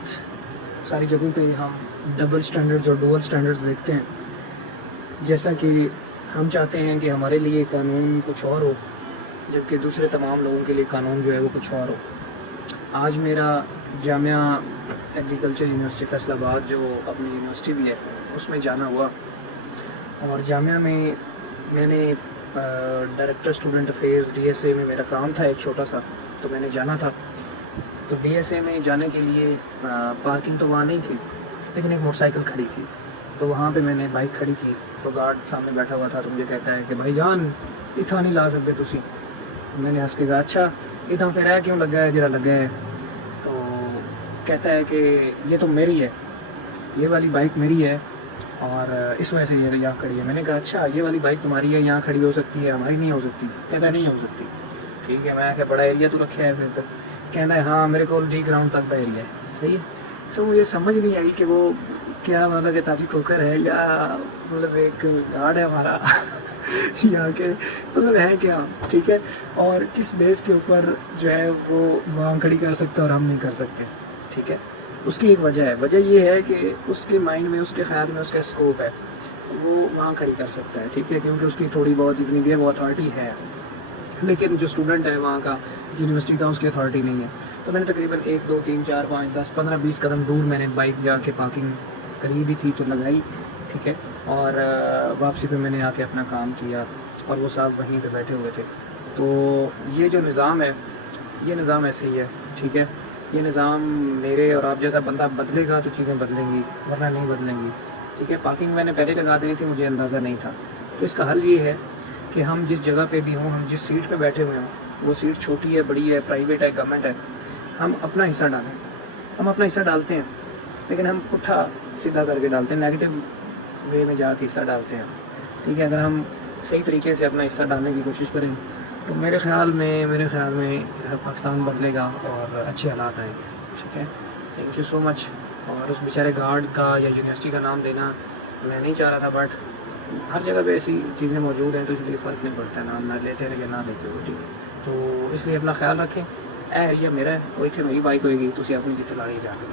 وقت ساری جگہوں پہ ہم ڈبل سٹینڈرڈز اور ڈوول سٹینڈرڈز دیکھتے ہیں. جیسا کہ ہم چاہتے ہیں کہ ہمارے لیے قانون کچھ اور ہو، جبکہ دوسرے تمام لوگوں کے لیے قانون جو ہے وہ کچھ اور ہو. آج میرا جامعہ ایگریکلچر یونیورسٹی فیصل آباد جو اپنی یونیورسٹی بھی ہے اس میں جانا ہوا، اور جامعہ میں نے director student affairs D S A میں میرا کام تھا ایک چھوٹا سا، تو میں نے جانا تھا. تو ڈی ایس اے میں جانے کے لیے پارکنگ تو وہاں نہیں تھی، لیکن ایک موٹر سائیکل کھڑی تھی. تو وہاں پہ میں نے بائک کھڑی کی تو گارڈ سامنے بیٹھا ہوا تھا، تو مجھے کہتا ہے کہ بھائی جان اتنا نہیں لا سکتے تسی. میں نے ہنس کے کہا اچھا اتنا پھر ہے کیوں لگا ہے جڑا لگا ہے. تو کہتا ہے کہ یہ تو میری ہے، یہ والی بائک میری ہے اور اس وجہ سے یہ یہاں کھڑی ہے. میں نے کہا اچھا یہ والی بائک تمہاری ہے، یہاں کھڑی ہو سکتی ہے، ہماری نہیں ہو سکتی. کہتا ہے نہیں ہو سکتی. ٹھیک ہے، میں کہ بڑا ایریا تو رکھا ہے پھر تو. کہنا ہے ہاں میرے کو ڈی گراؤنڈ تک کا ایریا ہے. صحیح ہے. سو مجھے سمجھ نہیں آئی کہ وہ کیا مطلب کہ تاجی ٹھوکر ہے یا مطلب ایک گارڈ ہے ہمارا یا کہ مطلب ہے کیا. ٹھیک ہے، اور کس بیس کے اوپر جو ہے وہ وہاں کھڑی کر سکتا ہے اور ہم نہیں کر سکتے. ٹھیک ہے، اس کی ایک وجہ ہے. وجہ یہ ہے کہ اس کے مائنڈ میں، اس کے خیال میں اس کا اسکوپ ہے، وہ وہاں کھڑی کر سکتا ہے. ٹھیک ہے، کیونکہ اس کی تھوڑی بہت جتنی بھی ہے وہ اتھارٹی ہے، لیکن جو اسٹوڈنٹ ہے وہاں کا یونیورسٹی کا اس کی اتھارٹی نہیں ہے. تو میں نے تقریباً 1 2 3 4 5 10 15 20 قدم دور میں نے بائک جا کے پارکنگ قریب ہی تھی تو لگائی. ٹھیک ہے، اور واپسی پہ میں نے آ کے اپنا کام کیا اور وہ صاحب وہیں پہ بیٹھے ہوئے تھے. تو یہ جو نظام ہے یہ نظام ایسے ہی ہے. ٹھیک ہے، یہ نظام میرے اور آپ جیسا بندہ بدلے گا تو چیزیں بدلیں گی، ورنہ نہیں بدلیں گی. ٹھیک ہے، پارکنگ میں نے پہلے لگا دینی تھی، مجھے اندازہ نہیں تھا. تو اس کا حل یہ ہے کہ ہم جس جگہ پہ بھی ہوں، ہم جس سیٹ پہ بیٹھے ہوئے ہوں، وہ سیٹ چھوٹی ہے، بڑی ہے، پرائیویٹ ہے، گورنمنٹ ہے، ہم اپنا حصہ ڈالیں. ہم اپنا حصہ ڈالتے ہیں، لیکن ہم پٹھا سیدھا کر کے ڈالتے ہیں، نیگیٹو وے میں جا کے حصہ ڈالتے ہیں. ٹھیک ہے، اگر ہم صحیح طریقے سے اپنا حصہ ڈالنے کی کوشش کریں تو میرے خیال میں پاکستان بدلے گا اور اچھے حالات آئیں گے. ٹھیک ہے، تھینک یو سو مچ. اور اس بیچارے گارڈ کا یا یونیورسٹی کا نام دینا میں نہیں چاہ رہا تھا، بٹ ہر جگہ پہ ایسی چیزیں موجود ہیں تو اس لیے فرق نہیں پڑتا ہے نام نہ لیتے ہیں یا نہ لیتے ہو. ٹھیک ہے، تو اس لیے اپنا خیال رکھیں. ایریا میرا ہے، وہ اتنے میری بائک ہوئے گی، تھی اپنی جتنے لاڑی جا کے.